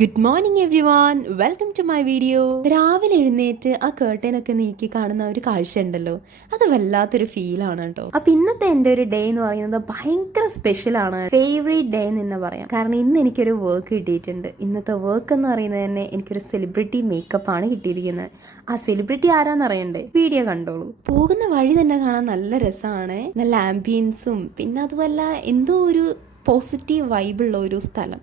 Good morning everyone, welcome to my video. രാവിലെ എഴുന്നേറ്റ് ആ കേർട്ടനൊക്കെ നീക്കി കാണുന്ന ഒരു കാഴ്ച ഉണ്ടല്ലോ, അത് വല്ലാത്തൊരു ഫീലാണ് കേട്ടോ. അപ്പൊ ഇന്നത്തെ എൻ്റെ ഒരു ഡേ എന്ന് പറയുന്നത് ഭയങ്കര സ്പെഷ്യൽ ആണ്, ഫേവറേറ്റ് ഡേ എന്ന് തന്നെ പറയാം. കാരണം ഇന്ന് എനിക്കൊരു വർക്ക് കിട്ടിയിട്ടുണ്ട്. ഇന്നത്തെ വർക്ക് എന്ന് പറയുന്നത് തന്നെ എനിക്കൊരു സെലിബ്രിറ്റി മേക്കപ്പ് ആണ് കിട്ടിയിരിക്കുന്നത്. ആ സെലിബ്രിറ്റി ആരാന്ന് അറിയണ്ടേ? വീഡിയോ കണ്ടോളൂ. പോകുന്ന വഴി തന്നെ കാണാൻ നല്ല രസമാണ്, നല്ല ആംബിയൻസും പിന്നെ അതുമല്ല എന്തോ ഒരു പോസിറ്റീവ് വൈബുള്ള ഒരു സ്ഥലം.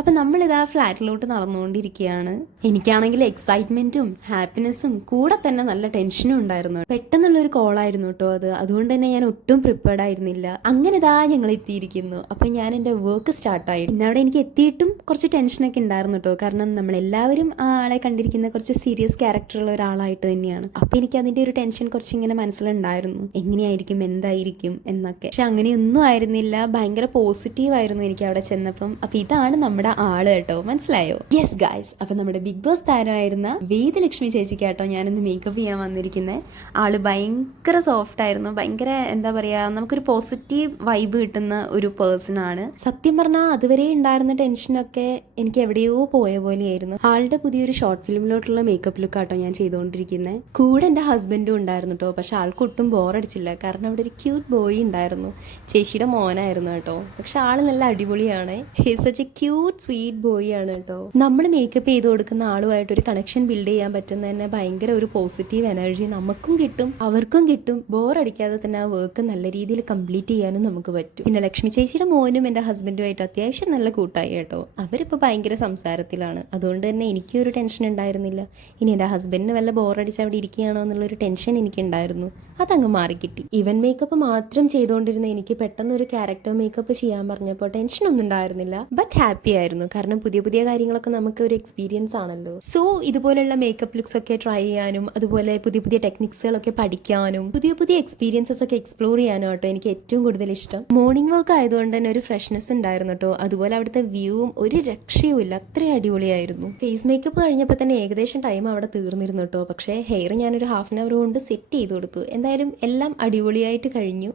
അപ്പം നമ്മളിതാ ഫ്ലാറ്റിലോട്ട് നടന്നുകൊണ്ടിരിക്കുകയാണ്. എനിക്കാണെങ്കിൽ എക്സൈറ്റ്മെൻറ്റും ഹാപ്പിനെസ്സും കൂടെ തന്നെ നല്ല ടെൻഷനും ഉണ്ടായിരുന്നു. പെട്ടെന്നുള്ളൊരു കോളായിരുന്നു കേട്ടോ അത്. അതുകൊണ്ട് തന്നെ ഞാൻ ഒട്ടും പ്രിപ്പയർഡ് ആയിരുന്നില്ല. അങ്ങനെ ഇതാ ഞങ്ങൾ എത്തിയിരിക്കുന്നു. അപ്പം ഞാൻ എൻ്റെ വർക്ക് സ്റ്റാർട്ടായി. പിന്നെ അവിടെ എനിക്ക് എത്തിയിട്ടും കുറച്ച് ടെൻഷനൊക്കെ ഉണ്ടായിരുന്നു കേട്ടോ. കാരണം നമ്മളെല്ലാവരും ആ ആളെ കണ്ടിരിക്കുന്ന കുറച്ച് സീരിയസ് ക്യാരക്ടറുള്ള ഒരാളായിട്ട് തന്നെയാണ്. അപ്പം എനിക്ക് അതിൻ്റെ ഒരു ടെൻഷൻ കുറച്ച് ഇങ്ങനെ മനസ്സിലുണ്ടായിരുന്നു, എങ്ങനെയായിരിക്കും എന്തായിരിക്കും എന്നൊക്കെ. പക്ഷെ അങ്ങനെയൊന്നും ആയിരുന്നില്ല, ഭയങ്കര പോസിറ്റീവായിരുന്നു എനിക്ക് അവിടെ ചെന്നപ്പം. അപ്പം ഇതാണ് നമ്മുടെ ആള് കേട്ടോ, മനസ്സിലായോ? യെസ് ഗൈസ്, അപ്പൊ നമ്മുടെ ബിഗ് ബോസ് താരമായിരുന്ന വേദലക്ഷ്മി ചേച്ചിക്ക് കേട്ടോ ഞാനിന്ന് മേക്കപ്പ് ചെയ്യാൻ വന്നിരിക്കുന്നത്. ആള് ഭയങ്കര സോഫ്റ്റ് ആയിരുന്നു, ഭയങ്കര എന്താ പറയാ, നമുക്കൊരു പോസിറ്റീവ് വൈബ് കിട്ടുന്ന ഒരു പേഴ്സൺ ആണ്. സത്യം പറഞ്ഞാൽ അതുവരെ ഉണ്ടായിരുന്ന ടെൻഷനൊക്കെ എനിക്ക് എവിടെയോ പോയ പോലെയായിരുന്നു. ആളുടെ പുതിയൊരു ഷോർട്ട് ഫിലിമിലോട്ടുള്ള മേക്കപ്പ് ലുക്ക് ആട്ടോ ഞാൻ ചെയ്തുകൊണ്ടിരിക്കുന്നത്. കൂടെ എൻ്റെ ഹസ്ബൻഡും ഉണ്ടായിരുന്നു കേട്ടോ. പക്ഷെ ആൾക്ക് ഒട്ടും ബോറടിച്ചില്ല, കാരണം അവിടെ ഒരു ക്യൂട്ട് ബോയ് ഉണ്ടായിരുന്നു, ചേച്ചിയുടെ മോനായിരുന്നു കേട്ടോ. പക്ഷെ ആള് നല്ല അടിപൊളിയാണ്, he's such A cute sweet boy ആണ് കേട്ടോ. നമ്മൾ മേക്കപ്പ് ചെയ്ത് കൊടുക്കുന്ന ആളുമായിട്ട് ഒരു കണക്ഷൻ ബിൽഡ് ചെയ്യാൻ പറ്റുന്ന തന്നെ ഭയങ്കര ഒരു പോസിറ്റീവ് എനർജി നമുക്കും കിട്ടും അവർക്കും കിട്ടും. ബോറടിക്കാതെ തന്നെ ആ വർക്ക് നല്ല രീതിയിൽ കംപ്ലീറ്റ് ചെയ്യാനും നമുക്ക് പറ്റും. പിന്നെ ലക്ഷ്മി ചേച്ചിയുടെ മോനും എൻ്റെ ഹസ്ബൻഡുമായിട്ട് അത്യാവശ്യം നല്ല കൂട്ടായി കേട്ടോ. അവരിപ്പോൾ ഭയങ്കര സംസാരത്തിലാണ്, അതുകൊണ്ട് തന്നെ എനിക്കൊരു ടെൻഷൻ ഉണ്ടായിരുന്നില്ല. ഇനി എൻ്റെ ഹസ്ബൻഡിന് വല്ല ബോറടിച്ച് അവിടെ ഇരിക്കുകയാണോ എന്നുള്ളൊരു ടെൻഷൻ എനിക്കുണ്ടായിരുന്നു, അതങ്ങ് മാറിക്കിട്ടി. ഇവൻ മേക്കപ്പ് മാത്രം ചെയ്തുകൊണ്ടിരുന്ന എനിക്ക് പെട്ടെന്ന് ഒരു ക്യാരക്ടർ മേക്കപ്പ് ചെയ്യാൻ പറഞ്ഞപ്പോൾ ടെൻഷനൊന്നും ഉണ്ടായിരുന്നില്ല, ബട്ട് ഹാപ്പി ആയിരുന്നു. കാരണം പുതിയ പുതിയ കാര്യങ്ങളൊക്കെ നമുക്ക് ഒരു എക്സ്പീരിയൻസ് ആണല്ലോ. സോ ഇതുപോലുള്ള മേക്കപ്പ് ലുക്സ് ഒക്കെ ട്രൈ ചെയ്യാനും അതുപോലെ പുതിയ പുതിയ ടെക്നിക്സുകളൊക്കെ പഠിക്കാനും പുതിയ പുതിയ എക്സ്പീരിയൻസസ് ഒക്കെ എക്സ്പ്ലോർ ചെയ്യാനും കേട്ടോ എനിക്ക് ഏറ്റവും കൂടുതൽ ഇഷ്ടം. മോർണിംഗ് വർക്ക് ആയതുകൊണ്ട് തന്നെ ഒരു ഫ്രഷ്നെസ് ഉണ്ടായിരുന്നു കേട്ടോ. അതുപോലെ അവിടുത്തെ വ്യൂവും ഒരു രക്ഷയും ഇല്ല, അത്രയും അടിപൊളിയായിരുന്നു. ഫേസ് മേക്കപ്പ് കഴിഞ്ഞപ്പോൾ തന്നെ ഏകദേശം ടൈം അവിടെ തീർന്നിരുന്നു കേട്ടോ. പക്ഷേ ഹെയർ ഞാനൊരു ഹാഫ് ആൻ അവർ കൊണ്ട് സെറ്റ് ചെയ്ത് കൊടുത്തു. എന്തായാലും എല്ലാം അടിപൊളിയായിട്ട് കഴിഞ്ഞു.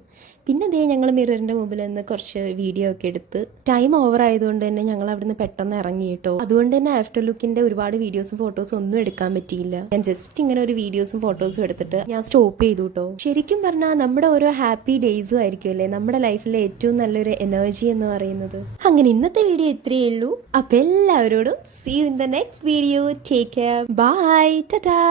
പിന്നെ അതേ ഞങ്ങൾ മിററിന്റെ മുമ്പിൽ നിന്ന് കുറച്ച് വീഡിയോ ഒക്കെ എടുത്ത്, ടൈം ഓവർ ആയതുകൊണ്ട് തന്നെ ഞങ്ങൾ അവിടുന്ന് പെട്ടെന്ന് ഇറങ്ങി കേട്ടോ. അതുകൊണ്ട് തന്നെ ആഫ്റ്റർ ലുക്കിന്റെ ഒരുപാട് വീഡിയോസും ഫോട്ടോസും ഒന്നും എടുക്കാൻ പറ്റിയില്ല. ഞാൻ ജസ്റ്റ് ഇങ്ങനെ ഒരു വീഡിയോസും ഫോട്ടോസും എടുത്തിട്ട് ഞാൻ സ്റ്റോപ്പ് ചെയ്തു കേട്ടോ. ശരിക്കും പറഞ്ഞാൽ നമ്മുടെ ഓരോ ഹാപ്പി ഡേയ്സും ആയിരിക്കും അല്ലേ നമ്മുടെ ലൈഫിലെ ഏറ്റവും നല്ലൊരു എനർജി എന്ന് പറയുന്നത്. അങ്ങനെ ഇന്നത്തെ വീഡിയോ ഇത്രയേ ഉള്ളൂ. അപ്പൊ എല്ലാവരോടും see you in the next video. Take care, bye, Tata.